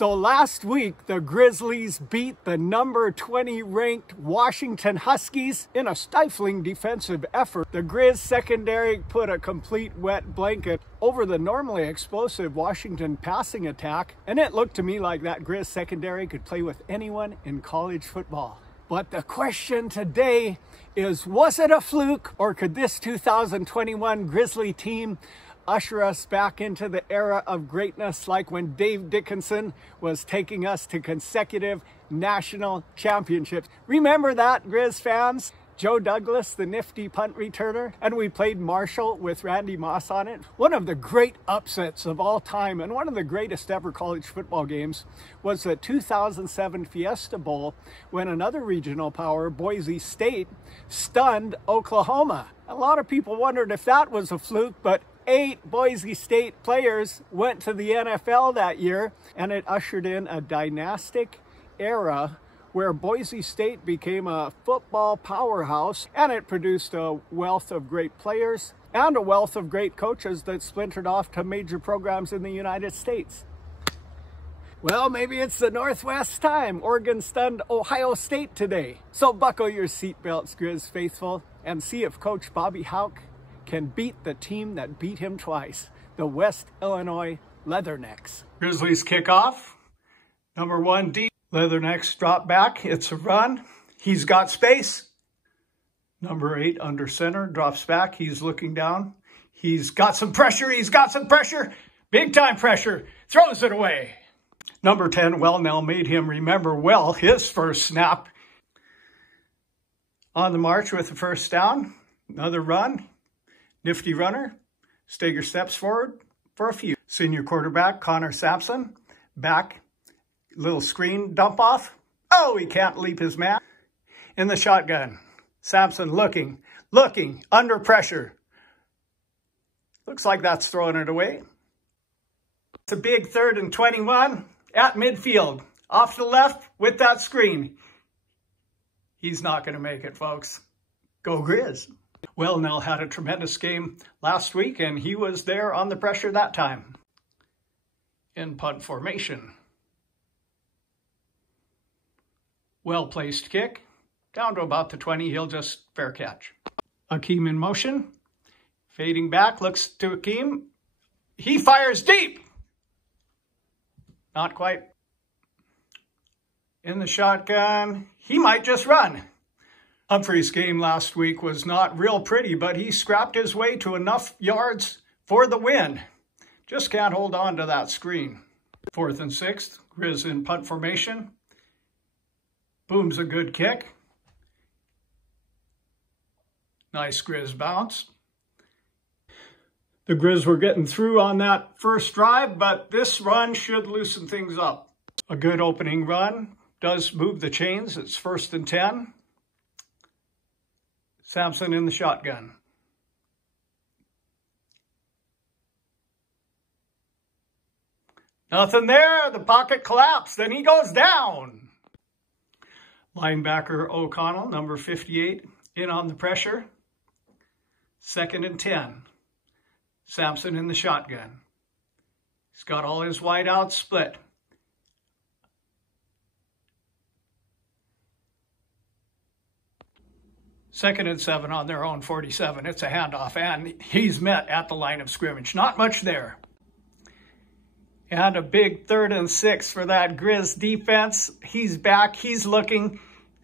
So last week, the Grizzlies beat the number 20 ranked Washington Huskies in a stifling defensive effort. The Griz secondary put a complete wet blanket over the normally explosive Washington passing attack, and it looked to me like that Griz secondary could play with anyone in college football. But the question today is, was it a fluke, or could this 2021 Grizzly team usher us back into the era of greatness like when Dave Dickinson was taking us to consecutive national championships? Remember that, Griz fans? Joe Douglas, the nifty punt returner, and we played Marshall with Randy Moss on it. One of the great upsets of all time and one of the greatest ever college football games was the 2007 Fiesta Bowl when another regional power, Boise State, stunned Oklahoma. A lot of people wondered if that was a fluke, but 8 Boise State players went to the NFL that year, and it ushered in a dynastic era where Boise State became a football powerhouse, and it produced a wealth of great players and a wealth of great coaches that splintered off to major programs in the United States. Well, maybe it's the Northwest time. Oregon stunned Ohio State today. So buckle your seatbelts, Griz faithful, and see if Coach Bobby Hauck can beat the team that beat him twice, the West Illinois Leathernecks. Grizzlies kick off. Number 1 deep. Leathernecks drop back. It's a run. He's got space. Number 8 under center drops back. He's looking down. He's got some pressure. He's got some pressure. Big time pressure. Throws it away. Number 10, Wellnell made him remember well his first snap. On the march with the first down. Another run. Nifty runner. Stager steps forward for a few. Senior quarterback Connor Sampson. Back. Little screen dump off. Oh, he can't leap his man. In the shotgun. Sampson looking, under pressure. Looks like that's throwing it away. It's a big 3rd and 21 at midfield. Off to the left with that screen. He's not going to make it, folks. Go Griz. Wellnell had a tremendous game last week, and he was there on the pressure that time. In punt formation. Well-placed kick. Down to about the 20. He'll just fair catch. Akeem in motion. Fading back. Looks to Akeem. He fires deep. Not quite. In the shotgun. He might just run. Humphrey's game last week was not real pretty, but he scrapped his way to enough yards for the win. Just can't hold on to that screen. 4th and 6. Griz in punt formation. Boom's a good kick. Nice Griz bounce. The Griz were getting through on that first drive, but this run should loosen things up. A good opening run does move the chains. It's 1st and 10. Sampson in the shotgun. Nothing there. The pocket collapsed. Then he goes down. Linebacker O'Connell, number 58, in on the pressure. 2nd and 10. Sampson in the shotgun. He's got all his wideouts split. Second and 7 on their own 47. It's a handoff, and he's met at the line of scrimmage. Not much there. And a big 3rd and 6 for that Griz defense. He's back. He's looking.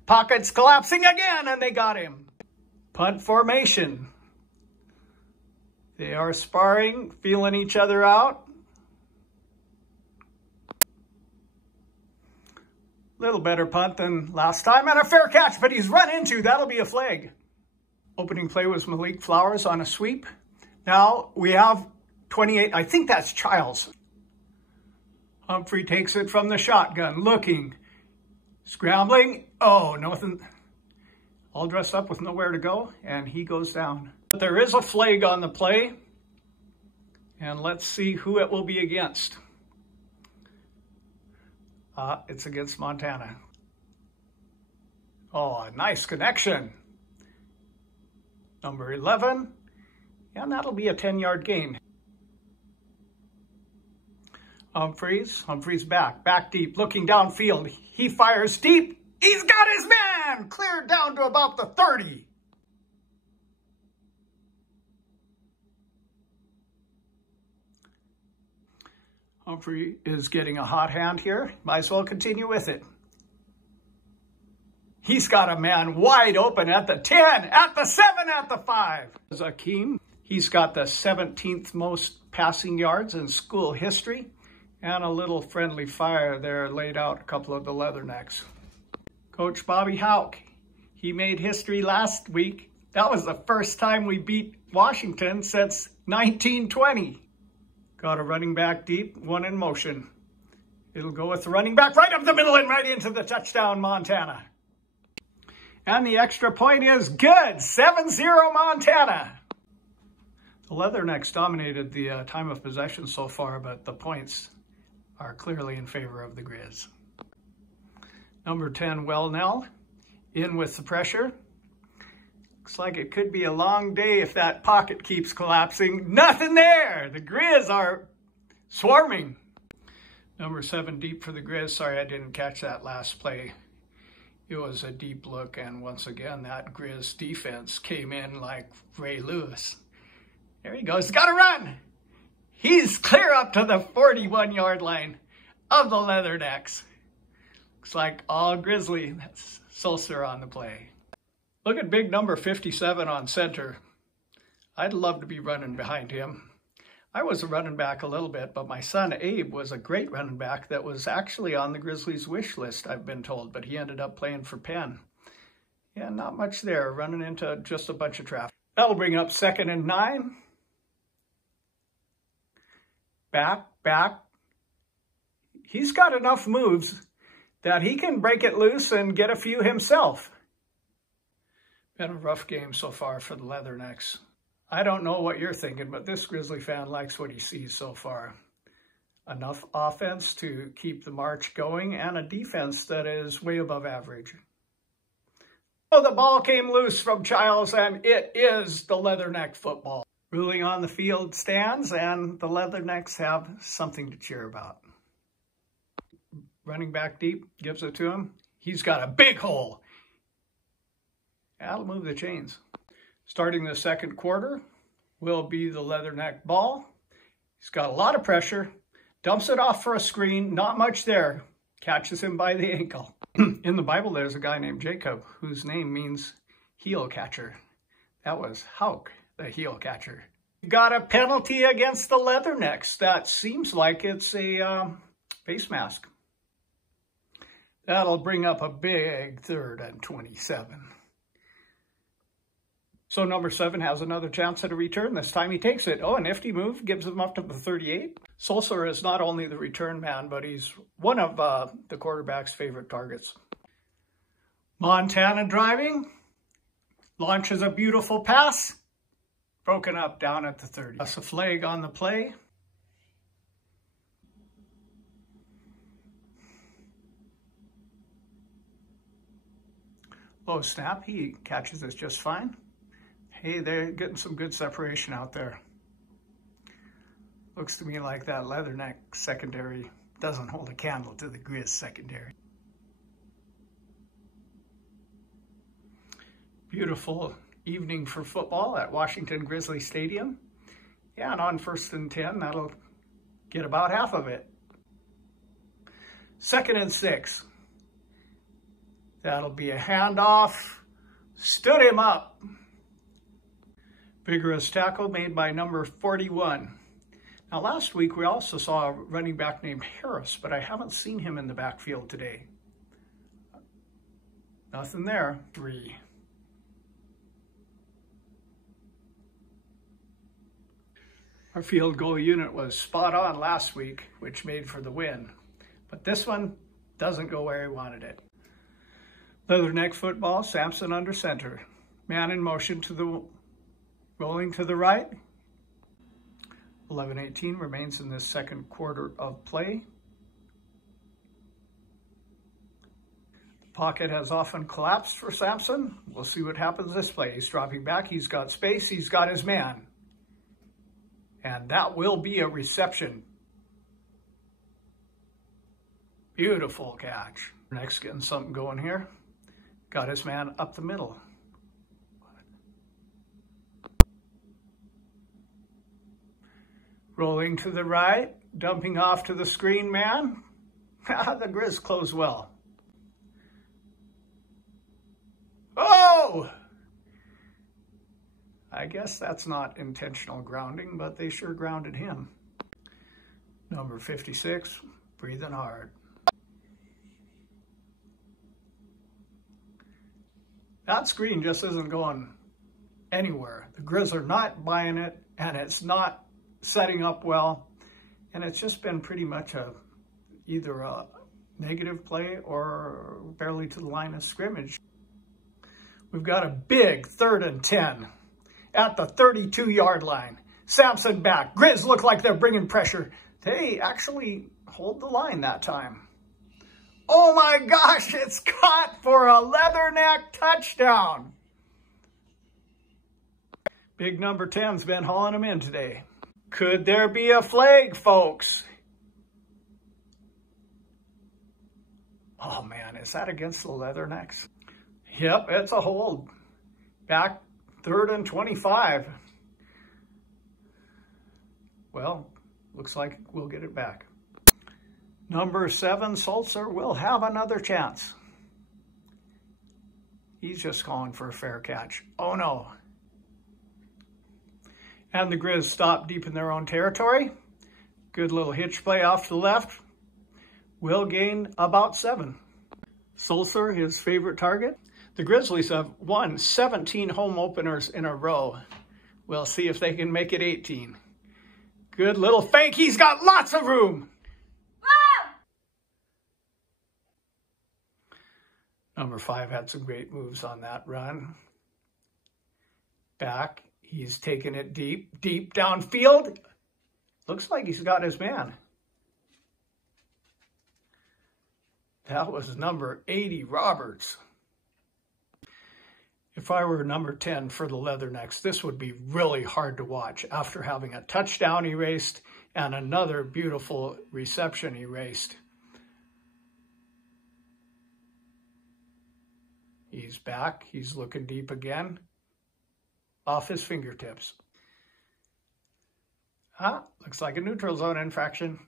Pockets collapsing again, and they got him. Punt formation. They are sparring, feeling each other out. Little better punt than last time, and a fair catch, but he's run into. That'll be a flag. Opening play was Malik Flowers on a sweep. Now we have 28. I think that's Childs. Humphrey takes it from the shotgun, looking, scrambling. Oh, nothing. All dressed up with nowhere to go, and he goes down. But there is a flag on the play, and let's see who it will be against. It's against Montana. Oh, a nice connection. Number 11, and that'll be a 10-yard gain. Humphreys back deep, looking downfield. He fires deep. He's got his man cleared down to about the 30. Humphrey is getting a hot hand here. Might as well continue with it. He's got a man wide open at the 10, at the 7, at the 5. Akeem, he's got the 17th most passing yards in school history. And a little friendly fire there laid out a couple of the Leathernecks. Coach Bobby Houck, he made history last week. That was the first time we beat Washington since 1920. Got a running back deep, one in motion. It'll go with the running back right up the middle and right into the touchdown, Montana. And the extra point is good, 7-0 Montana. The Leathernecks dominated the time of possession so far, but the points are clearly in favor of the Griz. Number 10, Wellnell, in with the pressure. Looks like it could be a long day if that pocket keeps collapsing. Nothing there. The Griz are swarming. Number 7, deep for the Griz. Sorry, I didn't catch that last play. It was a deep look, and once again, that Griz defense came in like Ray Lewis. There he goes. Got to run. He's clear up to the 41-yard line of the Leathernecks. Looks like all Grizzly. That's Sulcer on the play. Look at big number 57 on center. I'd love to be running behind him. I was a running back a little bit, but my son Abe was a great running back that was actually on the Grizzlies' wish list, I've been told, but he ended up playing for Penn. Yeah, not much there, running into just a bunch of traffic. That'll bring up 2nd and 9. Back. He's got enough moves that he can break it loose and get a few himself. Been a rough game so far for the Leathernecks. I don't know what you're thinking, but this Grizzly fan likes what he sees so far. Enough offense to keep the march going and a defense that is way above average. Oh, the ball came loose from Childs, and it is the Leatherneck football. Ruling on the field stands, and the Leathernecks have something to cheer about. Running back deep, gives it to him. He's got a big hole. That'll move the chains. Starting the second quarter will be the Leatherneck ball. He's got a lot of pressure. Dumps it off for a screen. Not much there. Catches him by the ankle. In the Bible, there's a guy named Jacob whose name means heel catcher. That was Houck, the heel catcher. Got a penalty against the Leathernecks. That seems like it's a face mask. That'll bring up a big 3rd and 27. So number 7 has another chance at a return. This time he takes it. Oh, a nifty move. Gives him up to the 38. Sulcer is not only the return man, but he's one of the quarterback's favorite targets. Montana driving. Launches a beautiful pass. Broken up down at the 30. That's a flag on the play. Low snap. He catches this just fine. Hey, they're getting some good separation out there. Looks to me like that Leatherneck secondary doesn't hold a candle to the Griz secondary. Beautiful evening for football at Washington Grizzly Stadium. Yeah, and on 1st and 10, that'll get about half of it. 2nd and 6. That'll be a handoff. Stood him up. Vigorous tackle made by number 41. Now, last week we also saw a running back named Harris, but I haven't seen him in the backfield today. Nothing there. 3. Our field goal unit was spot on last week, which made for the win. But this one doesn't go where he wanted it. Leatherneck football, Sampson under center. Man in motion to the rolling to the right. 11:18 remains in this second quarter of play. The pocket has often collapsed for Sampson. We'll see what happens this play. He's dropping back. He's got space. He's got his man. And that will be a reception. Beautiful catch. Next, getting something going here. Got his man up the middle. Rolling to the right, dumping off to the screen man. The Griz closed well. Oh! I guess that's not intentional grounding, but they sure grounded him. Number 56, breathing hard. That screen just isn't going anywhere. The Griz are not buying it, and it's not setting up well. And it's just been pretty much either a negative play or barely to the line of scrimmage. We've got a big 3rd and 10 at the 32-yard line. Sampson back. Griz look like they're bringing pressure. They actually hold the line that time. Oh my gosh, it's caught for a Leatherneck touchdown. Big number 10's been hauling them in today. Could there be a flag, folks? Oh man, is that against the Leathernecks? Yep, it's a hold. Back 3rd and 25. Well, looks like we'll get it back. Number 7, Sulzer, will have another chance. He's just calling for a fair catch. Oh no. And the Griz stop deep in their own territory. Good little hitch play off to the left. Will gain about 7. Sulzer, his favorite target. The Grizzlies have won 17 home openers in a row. We'll see if they can make it 18. Good little fake. He's got lots of room. Number 5 had some great moves on that run. Back. He's taking it deep, deep downfield. Looks like he's got his man. That was number 80, Roberts. If I were number 10 for the Leathernecks, this would be really hard to watch after having a touchdown erased and another beautiful reception erased. He's back. He's looking deep again. Off his fingertips. Looks like a neutral zone infraction.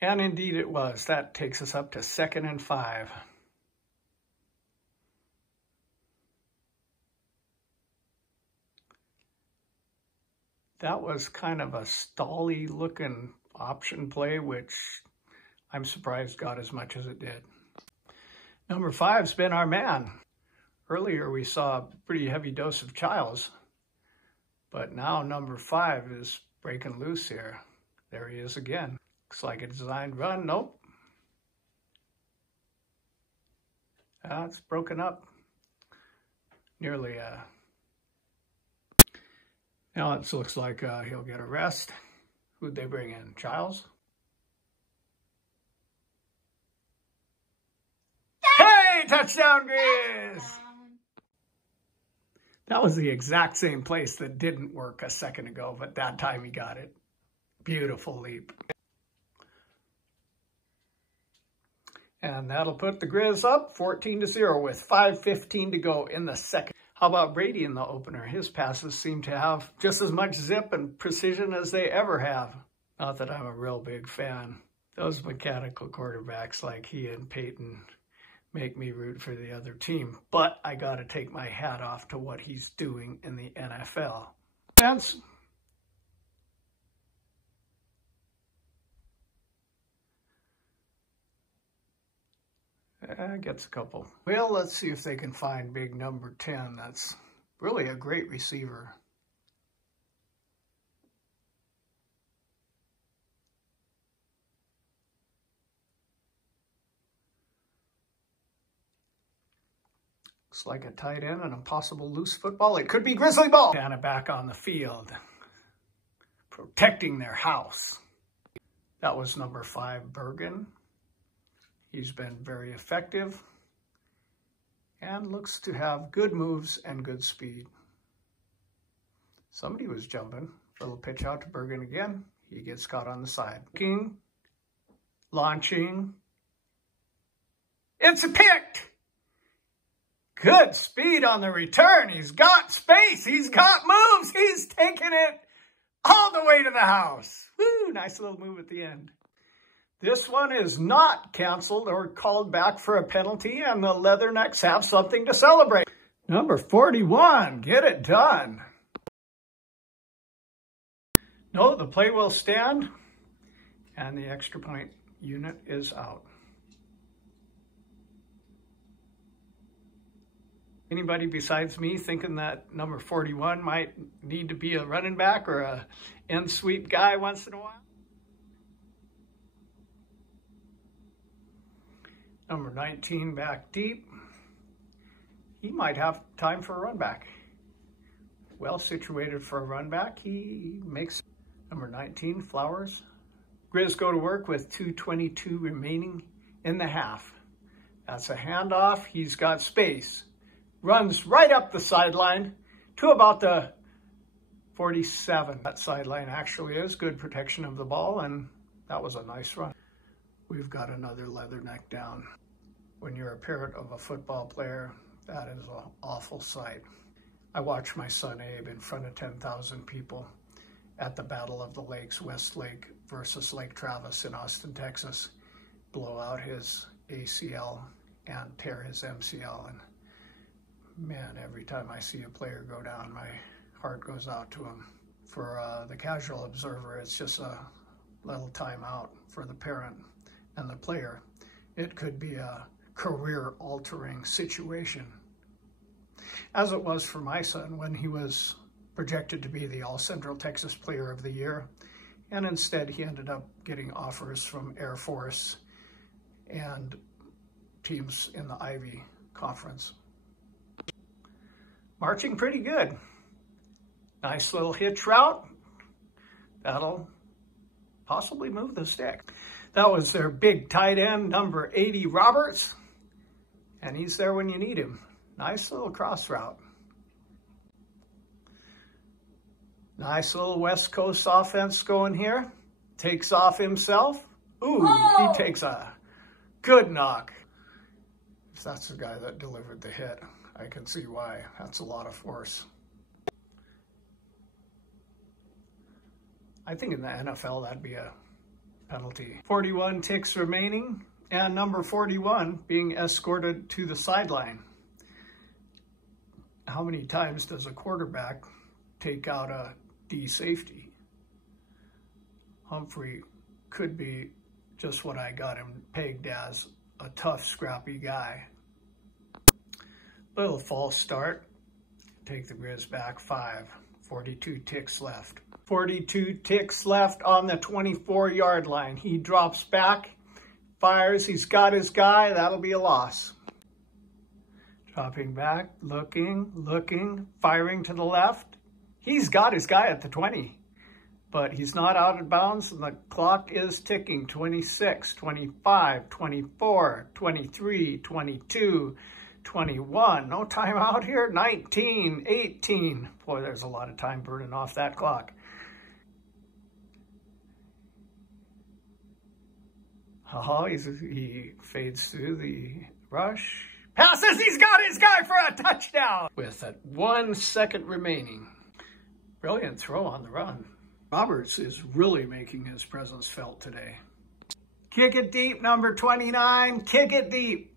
And indeed it was. That takes us up to 2nd and 5. That was kind of a stally looking option play, which I'm surprised got as much as it did. Number 5's been our man. Earlier we saw a pretty heavy dose of Childs, but now number 5 is breaking loose here. There he is again. Looks like a designed run. Nope. It's broken up. Nearly Now it looks like he'll get a rest. Who'd they bring in? Childs? Hey, touchdown, Griz! That was the exact same place that didn't work a second ago, but that time he got it. Beautiful leap. And that'll put the Griz up 14-0 with 5:15 to go in the second. How about Brady in the opener? His passes seem to have just as much zip and precision as they ever have. Not that I'm a real big fan. Those mechanical quarterbacks like he and Peyton make me root for the other team. But I got to take my hat off to what he's doing in the NFL. Sense? Gets a couple. Well, let's see if they can find big number 10. That's really a great receiver. Looks like a tight end and a possible loose football. It could be Grizzly ball. Montana back on the field, protecting their house. That was number 5, Bergen. He's been very effective and looks to have good moves and good speed. Somebody was jumping. Little pitch out to Bergen again. He gets caught on the side. Launching. It's a pick! Good speed on the return. He's got space. He's got moves. He's taking it all the way to the house. Woo, nice little move at the end. This one is not canceled or called back for a penalty, and the Leathernecks have something to celebrate. Number 41, get it done. No, the play will stand, and the extra point unit is out. Anybody besides me thinking that number 41 might need to be a running back or a end sweep guy once in a while? Number 19 back deep. He might have time for a run back. Well situated for a run back. He makes number 19, Flowers. Griz go to work with 2:22 remaining in the half. That's a handoff. He's got space. Runs right up the sideline to about the 47. That sideline actually is good protection of the ball, and that was a nice run. We've got another Leatherneck down. When you're a parent of a football player, that is an awful sight. I watched my son Abe in front of 10,000 people at the Battle of the Lakes, Westlake versus Lake Travis in Austin, Texas, blow out his ACL and tear his MCL. And man, every time I see a player go down, my heart goes out to him. For the casual observer, it's just a little time out. For the parent and the player, it could be a career-altering situation. As it was for my son when he was projected to be the All-Central Texas Player of the Year, and instead he ended up getting offers from Air Force and teams in the Ivy Conference. Marching pretty good. Nice little hitch route. That'll possibly move the stick. That was their big tight end, number 80, Roberts. And he's there when you need him. Nice little cross route. Nice little West Coast offense going here. Takes off himself. Ooh, He takes a good knock. If that's the guy that delivered the hit, I can see why. That's a lot of force. I think in the NFL that'd be a penalty. 41 ticks remaining, and number 41 being escorted to the sideline. How many times does a quarterback take out a D safety? Humphrey could be just what I got him pegged as, a tough, scrappy guy. Little false start. Take the Griz back 5. 42 ticks left. 42 ticks left on the 24-yard line. He drops back, fires. He's got his guy. That'll be a loss. Dropping back, looking, firing to the left. He's got his guy at the 20, but he's not out of bounds, and the clock is ticking. 26, 25, 24, 23, 22, 21. No time out here. 19, 18. Boy, there's a lot of time burning off that clock. Oh, he fades through the rush. Passes, he's got his guy for a touchdown! With that 1 second remaining. Brilliant throw on the run. Roberts is really making his presence felt today. Kick it deep, number 29. Kick it deep.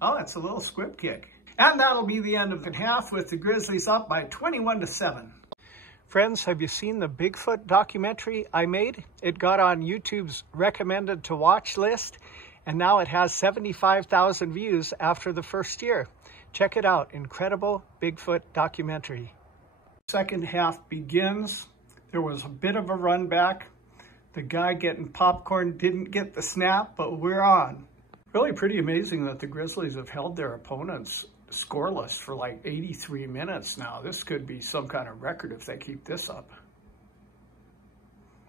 Oh, it's a little squib kick. And that'll be the end of the half with the Grizzlies up by 21-7. Friends, have you seen the Bigfoot documentary I made? It got on YouTube's recommended to watch list, and now it has 75,000 views after the first year. Check it out. Incredible Bigfoot documentary. Second half begins. There was a bit of a run back. The guy getting popcorn didn't get the snap, but we're on. Really pretty amazing that the Grizzlies have held their opponents scoreless for like 83 minutes now. This could be some kind of record if they keep this up.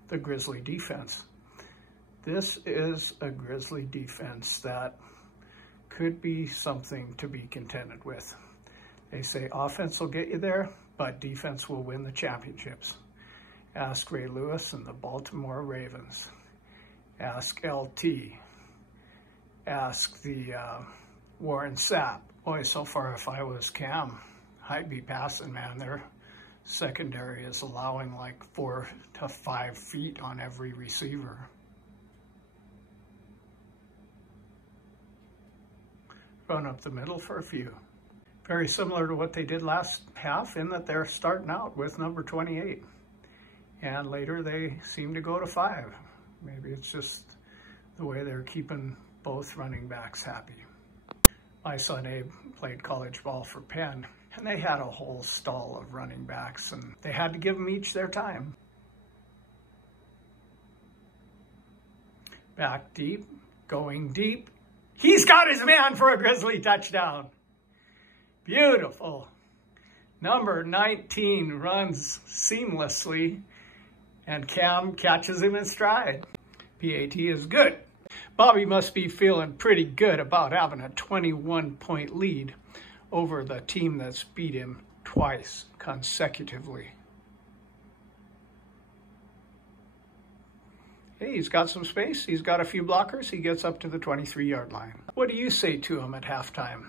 The Grizzly defense. This is a Grizzly defense that could be something to be contended with. They say offense will get you there, but defense will win the championships. Ask Ray Lewis and the Baltimore Ravens. Ask LT. Ask the Warren Sapp. Boy, so far if I was Cam, I'd be passing, man. Their secondary is allowing like 4 to 5 feet on every receiver. Run up the middle for a few. Very similar to what they did last half in that they're starting out with number 28. And later they seem to go to 5. Maybe it's just the way they're keeping both running backs happy. My son Abe played college ball for Penn, and they had a whole stall of running backs, and they had to give them each their time. Back deep, going deep. He's got his man for a Grizzly touchdown. Beautiful. Number 19 runs seamlessly, and Cam catches him in stride. PAT is good. Bobby must be feeling pretty good about having a 21-point lead over the team that's beat him twice consecutively. Hey, he's got some space. He's got a few blockers. He gets up to the 23-yard line. What do you say to him at halftime?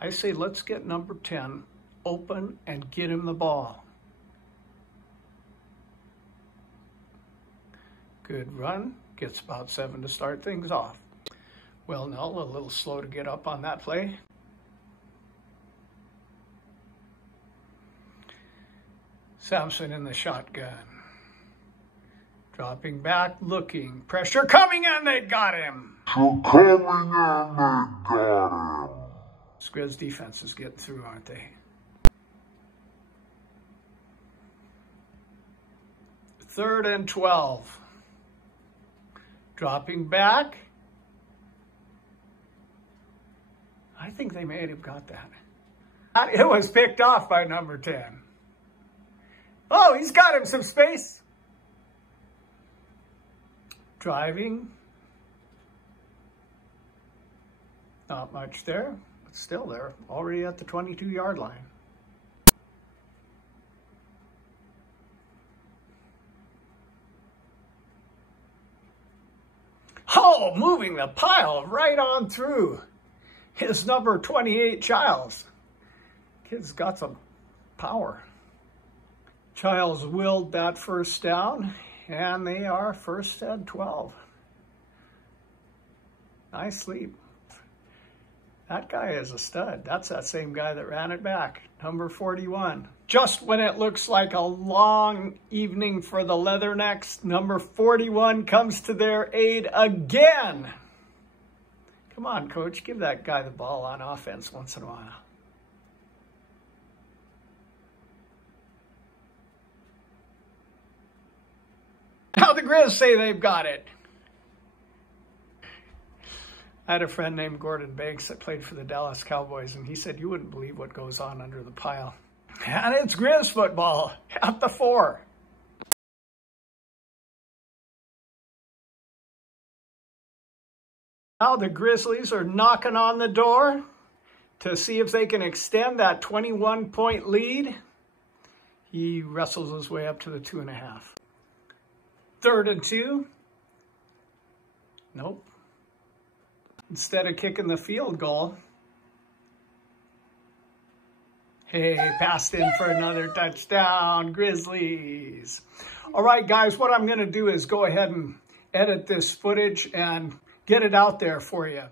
I say, let's get number 10 open and get him the ball. Good run. Gets about 7 to start things off. Well, Null, a little slow to get up on that play. Sampson in the shotgun. Dropping back, looking. Pressure coming, and they got him. Griz defense is getting through, aren't they? Third and 12. Dropping back. I think they may have got that. It was picked off by number 10. Oh, he's got him some space. Driving. Not much there, but still there. Already at the 22-yard line. Oh, moving the pile right on through. His number 28, Childs. Kid's got some power. Childs willed that first down, and they are first and 12. Nice leap. That guy is a stud. That's that same guy that ran it back, number 41. Just when it looks like a long evening for the Leathernecks, number 41 comes to their aid again. Come on, coach, give that guy the ball on offense once in a while. Now the Griz say they've got it. I had a friend named Gordon Banks that played for the Dallas Cowboys, and he said, you wouldn't believe what goes on under the pile. And it's Griz football at the 4. Now the Grizzlies are knocking on the door to see if they can extend that 21-point lead. He wrestles his way up to the 2.5. Third and 2. Nope. Instead of kicking the field goal, hey, passed in for another touchdown, Grizzlies. All right, guys, what I'm going to do is go ahead and edit this footage and get it out there for you.